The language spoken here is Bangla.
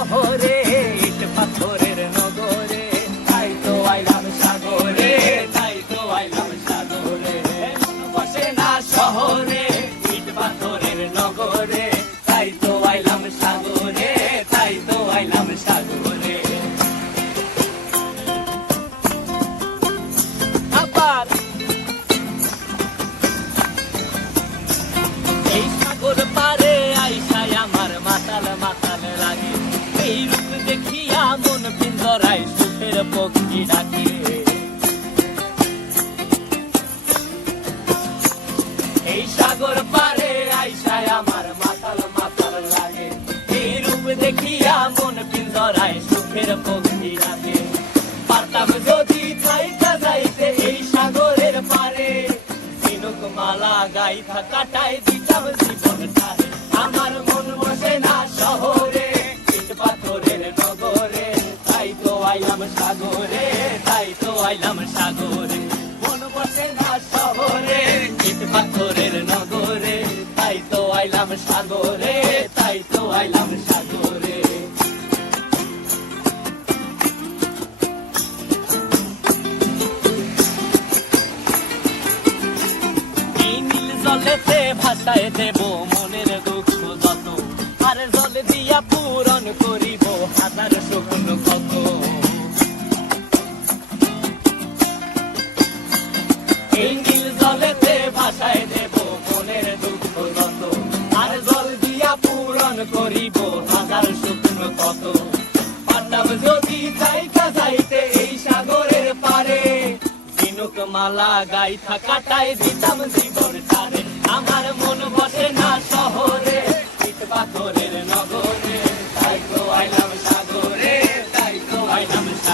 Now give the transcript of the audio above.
শহরে, ইট পাথরের নগরে, তাই তো আইলাম সাগরে, তাই তো আইলাম সাগরে। মন বসে না শহরে, ইট পাথরের নগরে, তাই তো আইলাম সাগরে, তাই তো আইলাম সাগরে। আবার এই সাগর পারে আইসায় আমার মাতাল মাতাল লাগে, এই রূপ দেখিয়া মন পিঞ্জরায় সুখের পক্ষী ডাকে। এই সাগর পারে আইসায় আমার মাতাল মাতাল লাগে, এই রূপ দেখিয়া মন পিঞ্জরায় সুখের পক্ষী ডাকে। পারতাম যদি থাইকা যাইতে এই সাগরের পারে, ঝিনুক মালা গাইথা কাটাই দিতাম জীবনটারে। আমার মন বসে না শহরে, ইট পাথরের নগরে, তাই তো আইলাম সাগরে, তাই তো আইলাম সাগরে। মন বসে না শহরে, ইট পাথরের নগরে, তাই তো আইলাম সাগরে, তাই তো আইলাম সাগরে। জলেতে ভাসায় দেব মনের দুঃখ যত, আর জল দিয়া পূরণ করিব হাজার শকুন কত। এই নীল জলেতে ভাসায় দেব মনের দুঃখ যত, আর জল দিয়া পূরণ করিব হাজার শকুন কত। পারতাম যদি যাইতা যাইতে এই সাগরের পারে, ঝিনুক মালা গাইথা কাটাই দিতাম জীবনটারে। আমার মন বসে না শহরে,